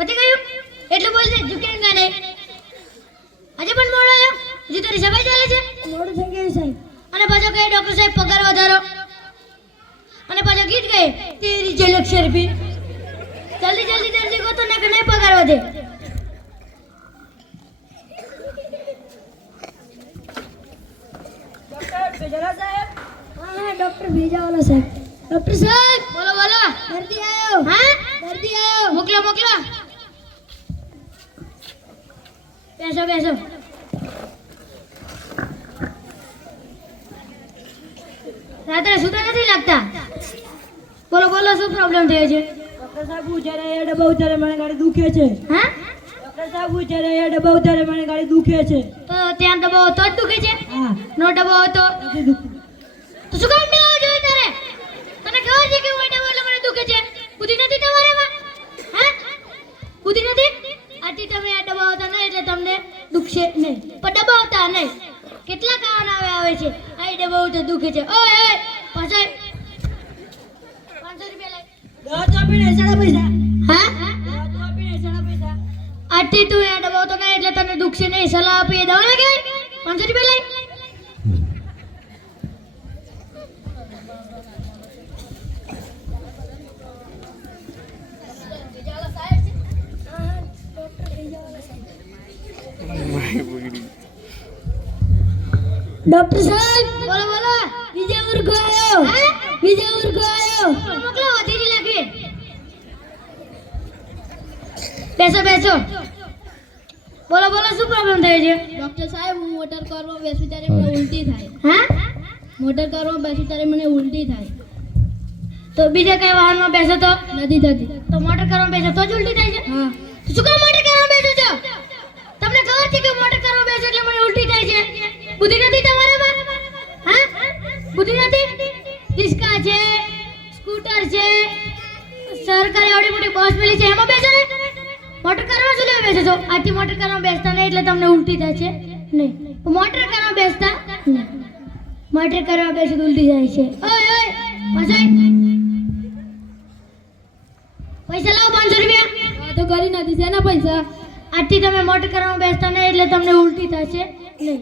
પતી ગયું એટલું બોલ દે ઝુકેંગા નહીં. આજે પણ મોડો આવ્યો, હજી તારી સફાઈ ચાલે છે? મોડું થઈ ગયું સાહેબ. અને પાછો કહે ડોક્ટર સાહેબ પગાર વધારો, અને પાછો ગીત ગાય તેરી ઝલક શરફી. જલ્દી જલ્દી દર્દી ગોતો ને કે નહીં પગાર વધે. હા ડોક્ટર ભેજાવાલા સાહેબ. ડોક્ટર સાહેબ બોલો બોલો. દર્દી આવ્યો. હા દર્દી આવ્યો. મોકલો મોકલો. બેસો બેસો. રાત્રે સુતા નથી લાગતા? બોલો બોલો, શું પ્રોબ્લેમ થયો છે? ડોક્ટર સાહેબ જ્યારે એ ડબ્બા ઉતારે મને ગાડી દુખે છે. હા ડોક્ટર સાહેબ જ્યારે એ ડબ્બા ઉતારે મને ગાડી દુખે છે. તો ત્યાં દબાવો તો જ દુખે છે? હા નો દબાવો તો નથી દુખતું. તો શું કામ દબાવો જોઈએ તારે? તને ખબર છે કે હું દબાવો એટલે મને દુખે છે? બુદ્ધિ નથી તમારામાં? હા બુદ્ધિ નથી? આથી તમે આ દબાવતા નહીં એટલે તમને દુખશે નહીં, પણ દબાવતા નહીં. કેટલા કાન આવે છે આ દબાવું તો દુખે છે. ઓય ઓય પાછળ 500 રૂપિયા લઈ. દવા આપીને સાડા પૈસા. હા દવા આપીને સાડા પૈસા. આથી તું આ દબાવતો નહીં એટલે તને દુખશે નહીં. સલાહ આપી દવા લાગે 500 રૂપિયા લઈ. ડોક્ટર સાહેબ બોલો બોલો. વિજયપુર ગયો. હા? વિજયપુર ગયો. મોકલો વધેરી લાગે. બેસો બેસો. બોલો બોલો, શું પ્રોબ્લેમ થયો છે? ડોક્ટર સાહેબ, હું મોટર કારમાં બેસું ત્યારે મને ઉલટી થાય. હા મોટર કારમાં બેસું ત્યારે મને ઉલટી થાય. તો બીજા કઈ વાહનમાં બેસો તો? નથી થતી. તો મોટર કારમાં બેસો તો જ ઉલટી થાય છે? હા. તો શું કામ મોટર કારમાં બેસો છો? તમને ખબર છે કે મોટર કારમાં બેસો એટલે મને ઉલટી થાય છે? બુદ્ધિ નથી તમારામાં? હા બુદ્ધિ નથી? રિસ્કા છે, સ્કૂટર છે, સરકારી આવડી મોટી બસ પેલી છે, એમાં બેસો ને. મોટર કારમાં શું લેવા બેસો છો? આથી મોટર કારમાં બેસતા નહીં એટલે તમને ઉલટી થાય છે નહીં. મોટર કારમાં બેસતા નહીં. મોટર કારમાં બેસો તો ઉલટી થાય છે. ઓય ઓય પાછળ. પૈસા લાવો 500 રૂપિયા. હા તો કરી નથી. શેના પૈસા? આથી તમે મોટર કારમાં બેસતા નહીં એટલે તમને ઉલટી થશે નહીં.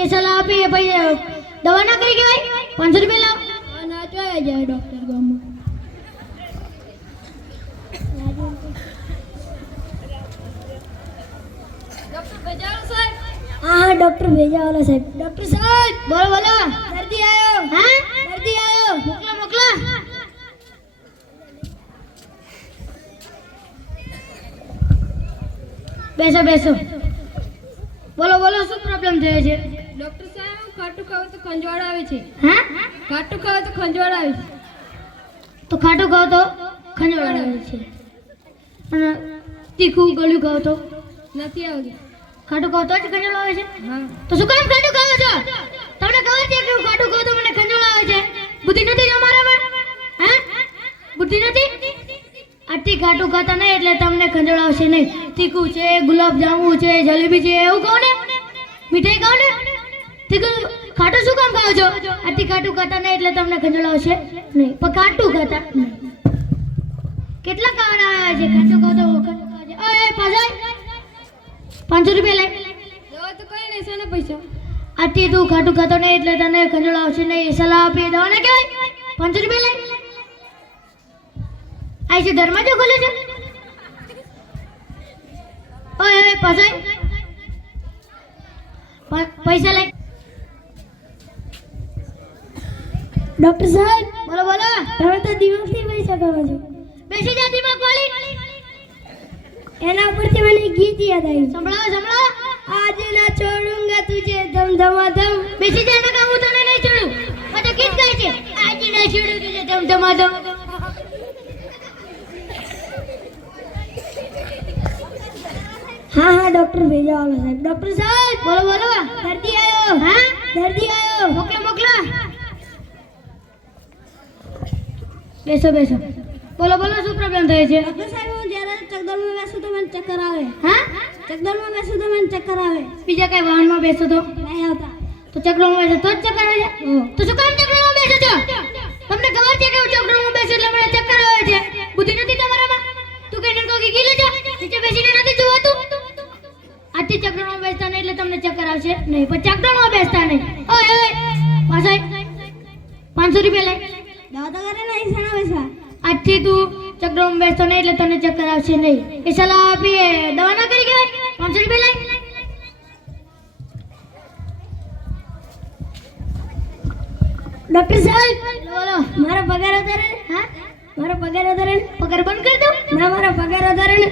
એ સલાહ આપી એ પૈસા દવા ના કરી કહેવાય. 500 રૂપિયા લાવો. હા ના ચોયા જાય ડોક્ટર ગામમાં. હા ડોક્ટર ભેજાવાલા સાહેબ. ડોક્ટર સાહેબ બોલો બોલો. દર્દી આવ્યો. હા દર્દી આવ્યો. મોકલો મોકલો. બેસો બેસો. બોલો બોલો, શું પ્રોબ્લેમ થયો છે? ડોક્ટર સાહેબ, હું ખાટું ખાવ તો ખંજવાળ આવે છે. હા ખાટું ખાવ તો ખંજવાળ આવે છે. તો ખાટું ખાવ તો ખંજવાળ આવે છે, અને તીખું ગળ્યું ખાવ તો? નથી આવતી. ખાટું ખાવ તો જ ખંજવાળ આવે છે? હા. તો શું કામ ખાટું ખાવ છો? તમને ખબર છે કે હું ખાટું ખાવ તો મને ખંજવાળ આવે છે? બુદ્ધિ નથી તમારામાં? હા બુદ્ધિ નથી? આટલી ખાટું ખાતા નહીં એટલે તમને ખંજવાળ આવશે નહીં. તીખું છે, ગુલાબ જાંબુ છે, જલેબી છે, એવું ખાઓ ને. મીઠાઈ ખાઓ ને. તીખું ખાટું શું કામ ખાવ છો? આટલી ખાટું ખાતા નહીં એટલે તમને ખંજવાળ આવશે નહીં, પણ ખાટું ખાતા નહીં. કેટલા ખાવાના આવ્યા છે? ખાટું ખાવ તો ખાટું ખાવ છે. ઓય પાછળ 500 રૂપિયા લઈ. દવા તો કઈ નહીં. શેના પૈસા? આથી તું ખાટું ખાતો નહીં એટલે તને ખંજવાળ આવશે નહીં. એ સલાહ આપી દવા ના કહેવાય. 500 રૂપિયા લઈ. આ છે દરવાજો ખોલે છે. ઓય ઓય પાછળ પૈસા લઈ. ડોક્ટર સાહેબ બોલો બોલો. તમે તો દિમાગથી પૈસા કરો છો. બેસી જા દિમાગ વાળી. એના ઉપરથી મને ગીત યાદ આવ્યું. સંભળાવો સંભળાવો. आज ना छोड़ूंगा तुझे धम धमाधम. બેસી જા નકા હું તને નહીં છોડું. આ તો ગીત ગાય છે. આજે ના છોડું તુજે ધમ ધમાધમ. हाँ हाँ डॉक्टर भेजावाला साहब. डॉक्टर साहब બોલો બોલો. दर्दी आयो. હા दर्दी आयो. મોકલો મોકલો. બેસો બેસો. બોલો બોલો, શું પ્રોબ્લેમ થયો છે? ડોક્ટર સાહેબ હું જ્યારે ચકદોરમાં બેસું તો મને ચક્કર આવે. હા ચકદોરમાં બેસું તો મને ચક્કર આવે. બીજા કઈ વાહનમાં બેસો તો? નહીં આવતા. તો ચક્રમાં બેસો તો જ ચક્કર આવે છે? તો શું કામ ચક્રમાં બેસો છો? તમને ખબર છે કે હું ચક્રમાં બેસું એટલે મને ચક્કર આવે છે? બુદ્ધિ નથી તમારામાં? તું કઈ પગે ગીલે જા નીચે બેસીને નથી જોવાતું આથી ચક્રમાં બેસતા નહીં એટલે તમને ચક્કર આવશે નહીં પણ ચક્રમાં બેસતા નહીં ઓય ઓય પાછા 500 રૂપિયા લઈ દવા તો કરે નહીં સાના પૈસા આજથી તું ચક્રમાં બેસતો નહીં એટલે તને ચક્કર આવશે નહીં એ સલાહ આપીએ દવા ના કરી કહેવાય 500 રૂપિયા લઈ ડોક્ટર સાહેબ બોલો મારો પગાર વધારે ને? હા મારો પગાર વધારે ને? પગાર બંધ કરી દઉં ના મારો પગાર વધારે ને?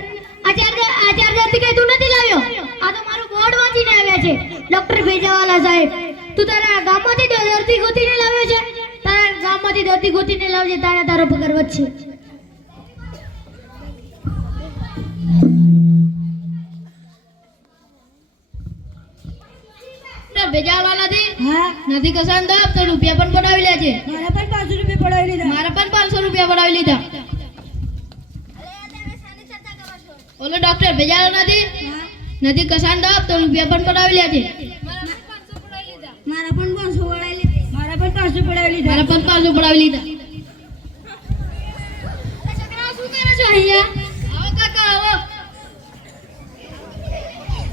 આ ચાર હજારથી કઈ તું નથી લાવ્યો આ તો મારું બોર્ડ વાંચીને આવ્યા છે ડોક્ટર ભેજાવાલા સાહેબ તું તારા ગામમાંથી દર્દી ગોતીને લાવ્યો છે તારા ગામમાંથી દર્દી ગોતીને લાવજે તારો પગાર વધશે ભેજાવાલા નથી કસાન દો તો રૂપિયા પણ પડાવી લે છે મારા પણ 500 રૂપિયા પડાવી લીધા મારા પણ 500 રૂપિયા પડાવી લીધા ઓલો ડોક્ટર ભેજાવાલા નથી કસાન દો તો રૂપિયા પણ પડાવી લે છે મારા પણ 500 પડાવી લીધા મારા પણ 500 પડાવી લીધા મારા પણ 500 પડાવી લીધા છોકરાઓ શું કરો છો અહીંયા આવો કાકા આવો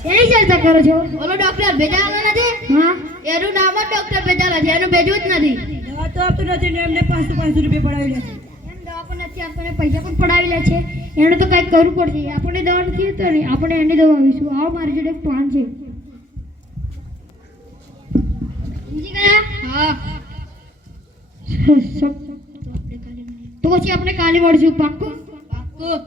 એની ચર્ચા કરો છો ઓલો ડોક્ટર ભેજાવાલા નથી હા એનું નામ જ ડોક્ટર ભેજાવાલા છે એનું ભેજવું જ નથી દવા તો આપતો નથી ને એમને 500 રૂપિયા પડાવી લે છે એમ દવા પણ નથી આપણને પૈસા પણ પડાવી લે છે એને તો કંઈક કરવું પડશે આપણે દવા નથી તો નહીં આપણે એની દવા આવીશું આવો મારી જોડે એક પ્લાન છે સમજી ગયા હા તો પછી આપણે કાલે મળશું પાક્કું પાક્કું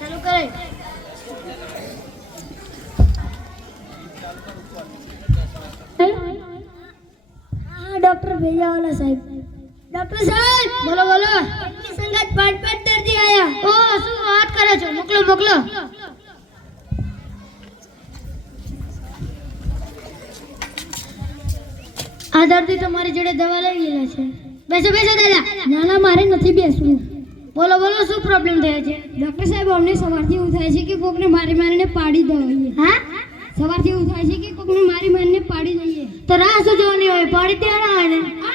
ચાલુ કરે હા ડોક્ટર ભેજાવાલા સાહેબ ડોક્ટર સાહેબ બોલો બોલો આપની સંગાત 5 દર્દી આયા ઓ શું વાત કરે છો મોકલો મોકલો આ દર્દી તમારી જોડે દવા લઈ ગયેલા છે બેસો બેસો દાદા ના ના મારે નથી બેસવું બોલો બોલો શું પ્રોબ્લેમ થયો છે ડોક્ટર સાહેબ અમને સવારથી એવું થાય છે કે કોકને મારીને પાડી દઈએ હા સવારથી એવું થાય છે કે કોકને મારીને પાડી દઈએ તો રાહ શું જોવાની હોય પાડી દેવાના હોય ને આ